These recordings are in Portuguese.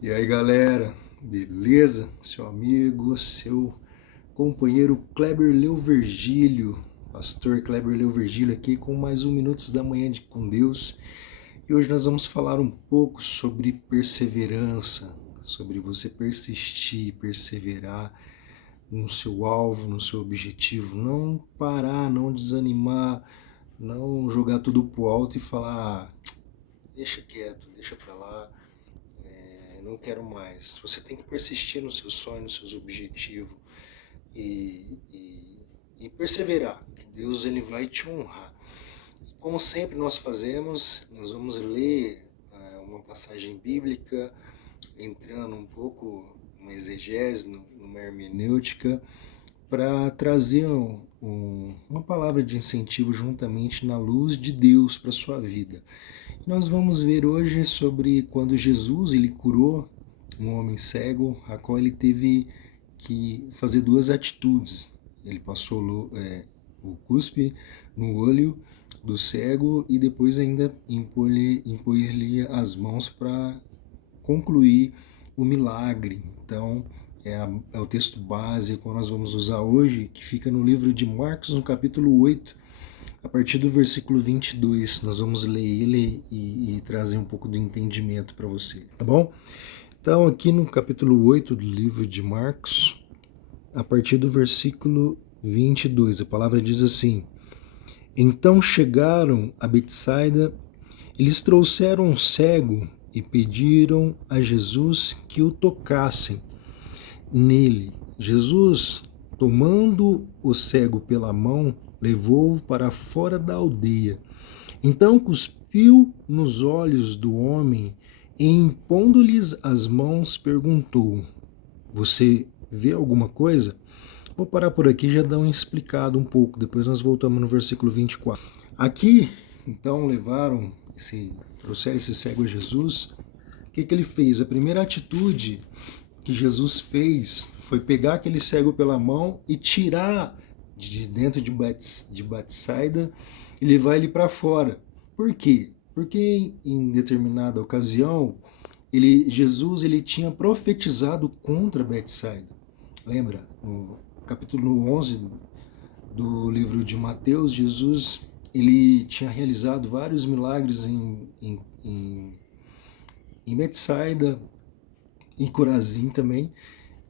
E aí galera, beleza? Seu amigo, seu companheiro Kleber Leu Virgílio, pastor Kleber Leu Virgílio aqui com mais um Minutos da Manhã com Deus. E hoje nós vamos falar um pouco sobre perseverança, sobre você persistir, perseverar no seu alvo, no seu objetivo, não parar, não desanimar, não jogar tudo pro alto e falar, deixa quieto, deixa pra lá, não quero mais. Você tem que persistir nos seus sonhos, nos seus objetivos e perseverar, que Deus ele vai te honrar. Como sempre nós fazemos, nós vamos ler uma passagem bíblica, entrando um pouco numa exegese, numa hermenêutica, para trazer uma palavra de incentivo juntamente na luz de Deus para a sua vida. Nós vamos ver hoje sobre quando Jesus ele curou um homem cego, a qual ele teve que fazer duas atitudes. Ele passou o cuspe no olho do cego e depois ainda impôs-lhe as mãos para concluir o milagre. Então, é o texto básico que nós vamos usar hoje, que fica no livro de Marcos, no capítulo 8, a partir do versículo 22. Nós vamos ler ele e trazer um pouco do entendimento para você, tá bom? Então, aqui no capítulo 8 do livro de Marcos, a partir do versículo 22, a palavra diz assim: Então chegaram a Betsaida, eles trouxeram um cego e pediram a Jesus que o tocassem nele. Jesus, tomando o cego pela mão, levou-o para fora da aldeia. Então cuspiu nos olhos do homem e, impondo-lhes as mãos, perguntou: Você vê alguma coisa? Vou parar por aqui e já dar um explicado um pouco, depois nós voltamos no versículo 24. Aqui, então, trouxeram esse cego a Jesus. O que ele fez? A primeira atitude que Jesus fez foi pegar aquele cego pela mão e tirar de dentro de Betsaida e levar ele para fora. Por quê? Porque em determinada ocasião Jesus ele tinha profetizado contra Betsaida. Lembra? No capítulo 11 do livro de Mateus, Jesus ele tinha realizado vários milagres em Betsaida, em Corazim também,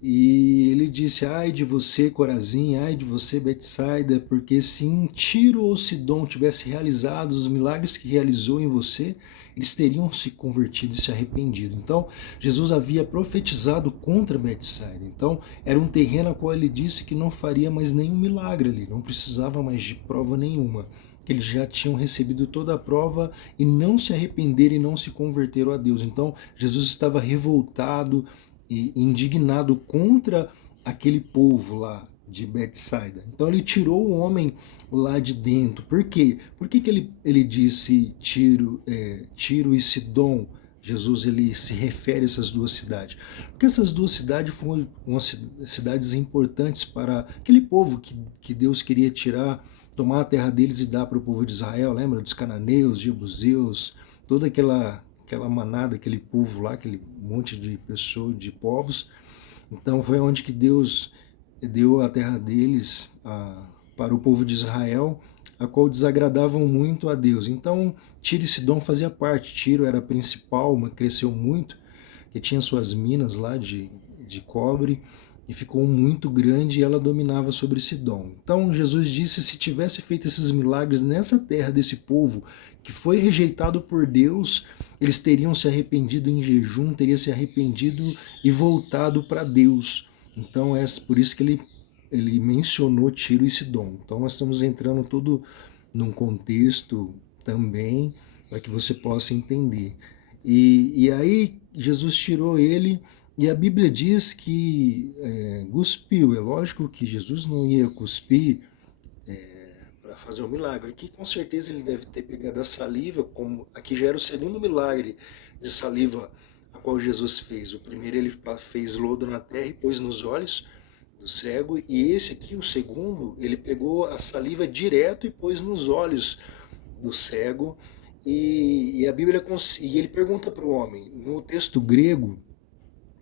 e ele disse: ai de você, Corazim, ai de você, Betsaida, porque se em Tiro ou Sidom tivesse realizado os milagres que realizou em você, eles teriam se convertido e se arrependido. Então, Jesus havia profetizado contra Betsaida. Então, era um terreno a qual ele disse que não faria mais nenhum milagre ali, não precisava mais de prova nenhuma, que eles já tinham recebido toda a prova e não se arrependeram e não se converteram a Deus. Então, Jesus estava revoltado e indignado contra aquele povo lá de Betsaida. Então ele tirou o homem lá de dentro. Por quê? Por que ele disse Tiro e Sidom? Jesus ele se refere a essas duas cidades. Porque essas duas cidades foram cidades importantes para aquele povo que Deus queria tirar, tomar a terra deles e dar para o povo de Israel. Lembra dos cananeus, jebuseus, toda aquela manada, aquele povo lá, aquele monte de pessoas, de povos. Então foi onde que Deus deu a terra deles para o povo de Israel, a qual desagradavam muito a Deus. Então Tiro e Sidom fazia parte. Tiro era a principal, cresceu muito, que tinha suas minas lá de cobre, e ficou muito grande e ela dominava sobre Sidom. Então Jesus disse: se tivesse feito esses milagres nessa terra desse povo que foi rejeitado por Deus, eles teriam se arrependido em jejum, teriam se arrependido e voltado para Deus. Então é por isso que ele mencionou Tiro e Sidom. Então nós estamos entrando todo num contexto também para que você possa entender. E aí Jesus tirou ele e a Bíblia diz que cuspiu. É lógico que Jesus não ia cuspir para fazer um milagre. Aqui com certeza ele deve ter pegado a saliva, como aqui já era o segundo milagre de saliva a qual Jesus fez. O primeiro ele fez lodo na terra e pôs nos olhos do cego, e esse aqui, o segundo, ele pegou a saliva direto e pôs nos olhos do cego. E a Bíblia, e ele pergunta para o homem, no texto grego,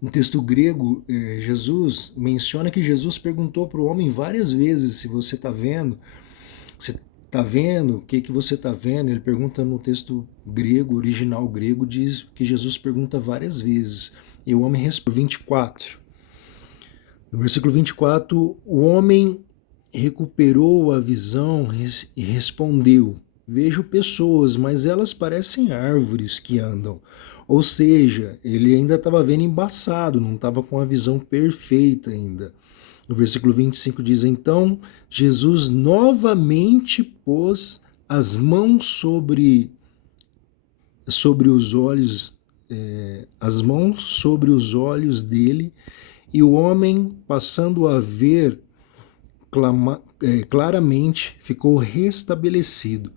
No texto grego, Jesus menciona que Jesus perguntou para o homem várias vezes se você está vendo, você está vendo, o que você está vendo? Ele pergunta no texto grego, original grego, diz que Jesus pergunta várias vezes. E o homem responde. 24. No versículo 24, o homem recuperou a visão e respondeu: Vejo pessoas, mas elas parecem árvores que andam. Ou seja, ele ainda estava vendo embaçado, não estava com a visão perfeita ainda. No versículo 25 diz: Então Jesus novamente pôs as mãos sobre os olhos, as mãos sobre os olhos dele, e o homem, passando a ver claramente, ficou restabelecido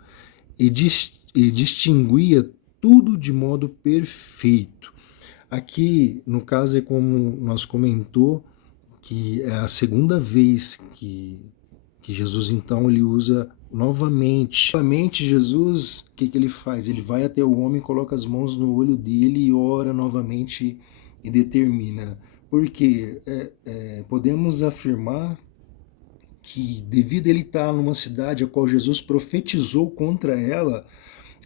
e distinguia tudo de modo perfeito. Aqui, no caso, é como nós comentou, que é a segunda vez que Jesus, então, ele usa novamente. Novamente, Jesus, o que ele faz? Ele vai até o homem, coloca as mãos no olho dele e ora novamente e determina. Porque podemos afirmar que, devido a ele estar numa cidade a qual Jesus profetizou contra ela,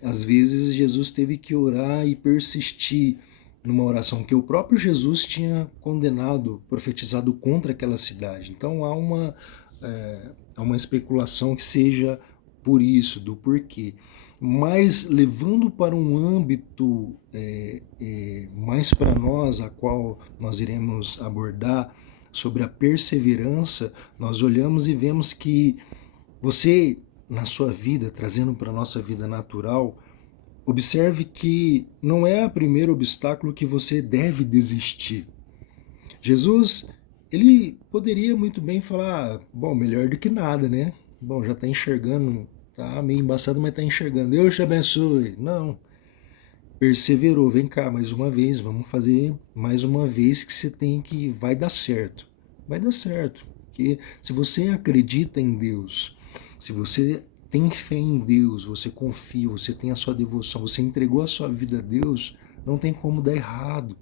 às vezes Jesus teve que orar e persistir numa oração que o próprio Jesus tinha condenado, profetizado contra aquela cidade. Então há uma especulação que seja por isso, do porquê. Mas levando para um âmbito mais para nós, a qual nós iremos abordar sobre a perseverança, nós olhamos e vemos que você, na sua vida, trazendo para a nossa vida natural, observe que não é o primeiro obstáculo que você deve desistir. Jesus, ele poderia muito bem falar, bom, melhor do que nada, né? Bom, já está enxergando, tá meio embaçado, mas está enxergando. Deus te abençoe. Não. Perseverou, vem cá mais uma vez, vamos fazer mais uma vez que você tem que vai dar certo. Vai dar certo. Porque se você acredita em Deus, se você tem fé em Deus, você confia, você tem a sua devoção, você entregou a sua vida a Deus, não tem como dar errado.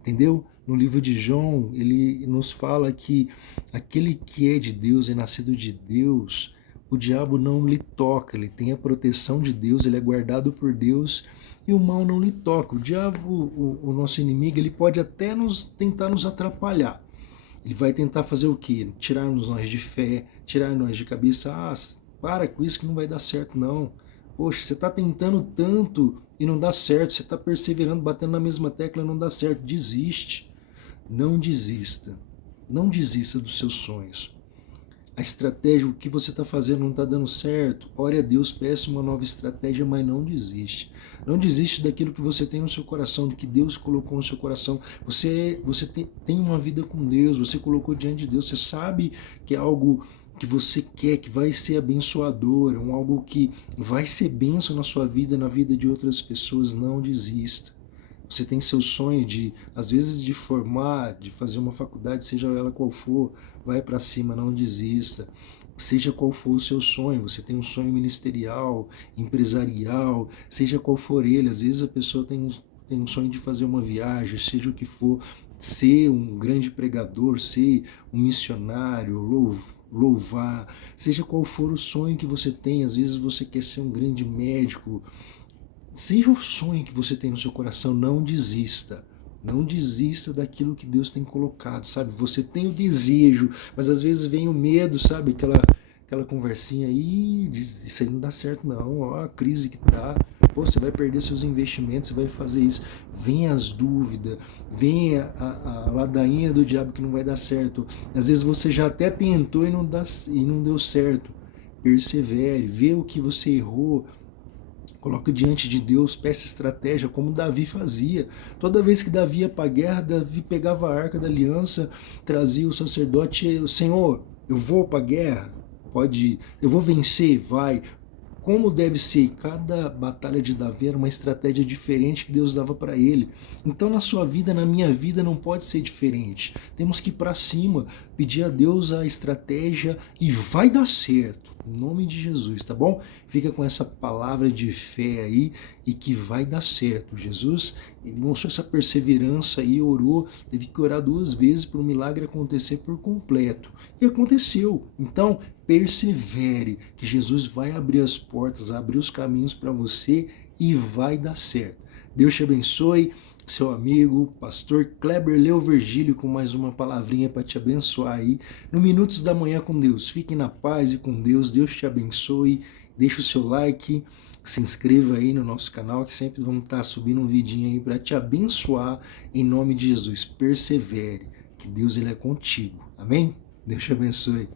Entendeu? No livro de João, ele nos fala que aquele que é de Deus, é nascido de Deus, o diabo não lhe toca, ele tem a proteção de Deus, ele é guardado por Deus e o mal não lhe toca. O diabo, o nosso inimigo, ele pode até tentar nos atrapalhar. Ele vai tentar fazer o quê? Tirar-nos nós de fé, tirar nós de cabeça. Ah, para com isso que não vai dar certo, não. Poxa, você está tentando tanto e não dá certo, você está perseverando, batendo na mesma tecla e não dá certo. Desiste. Não desista. Não desista dos seus sonhos. A estratégia, o que você está fazendo não está dando certo. Ore a Deus, peça uma nova estratégia, mas não desiste. Não desiste daquilo que você tem no seu coração, do que Deus colocou no seu coração. Você tem uma vida com Deus, você colocou diante de Deus, você sabe que é algo que você quer, que vai ser abençoador, algo que vai ser bênção na sua vida, na vida de outras pessoas. Não desista. Você tem seu sonho de, às vezes, de formar, de fazer uma faculdade, seja ela qual for, vai para cima, não desista. Seja qual for o seu sonho, você tem um sonho ministerial, empresarial, seja qual for ele. Às vezes a pessoa tem um sonho de fazer uma viagem, seja o que for, ser um grande pregador, ser um missionário, louvar, seja qual for o sonho que você tem. Às vezes você quer ser um grande médico. Seja o sonho que você tem no seu coração, não desista. Não desista daquilo que Deus tem colocado, sabe? Você tem o desejo, mas às vezes vem o medo, sabe? Aquela conversinha aí, isso aí não dá certo não, ó a crise que tá. Pô, você vai perder seus investimentos, você vai fazer isso. Vem as dúvidas, vem a ladainha do diabo que não vai dar certo. Às vezes você já até tentou e não deu certo. Persevere, vê o que você errou, coloca diante de Deus, peça estratégia, como Davi fazia. Toda vez que Davi ia para a guerra, Davi pegava a arca da aliança, trazia o sacerdote, Senhor, eu vou para a guerra, pode ir, eu vou vencer, vai. como deve ser. Cada batalha de Davi era uma estratégia diferente que Deus dava para ele. Então na sua vida, na minha vida, não pode ser diferente. Temos que ir para cima, pedir a Deus a estratégia e vai dar certo. Em nome de Jesus, tá bom? Fica com essa palavra de fé aí e que vai dar certo. Jesus, ele mostrou essa perseverança aí, orou, teve que orar 2 vezes para o milagre acontecer por completo. E aconteceu. Então, persevere, que Jesus vai abrir as portas, abrir os caminhos para você e vai dar certo. Deus te abençoe. Seu amigo, pastor Kleber Leo Virgílio, com mais uma palavrinha para te abençoar aí no Minutos da Manhã com Deus. Fiquem na paz e com Deus. Deus te abençoe. Deixa o seu like, se inscreva aí no nosso canal, que sempre vamos estar subindo um vidinho aí para te abençoar em nome de Jesus. Persevere, que Deus ele é contigo. Amém? Deus te abençoe.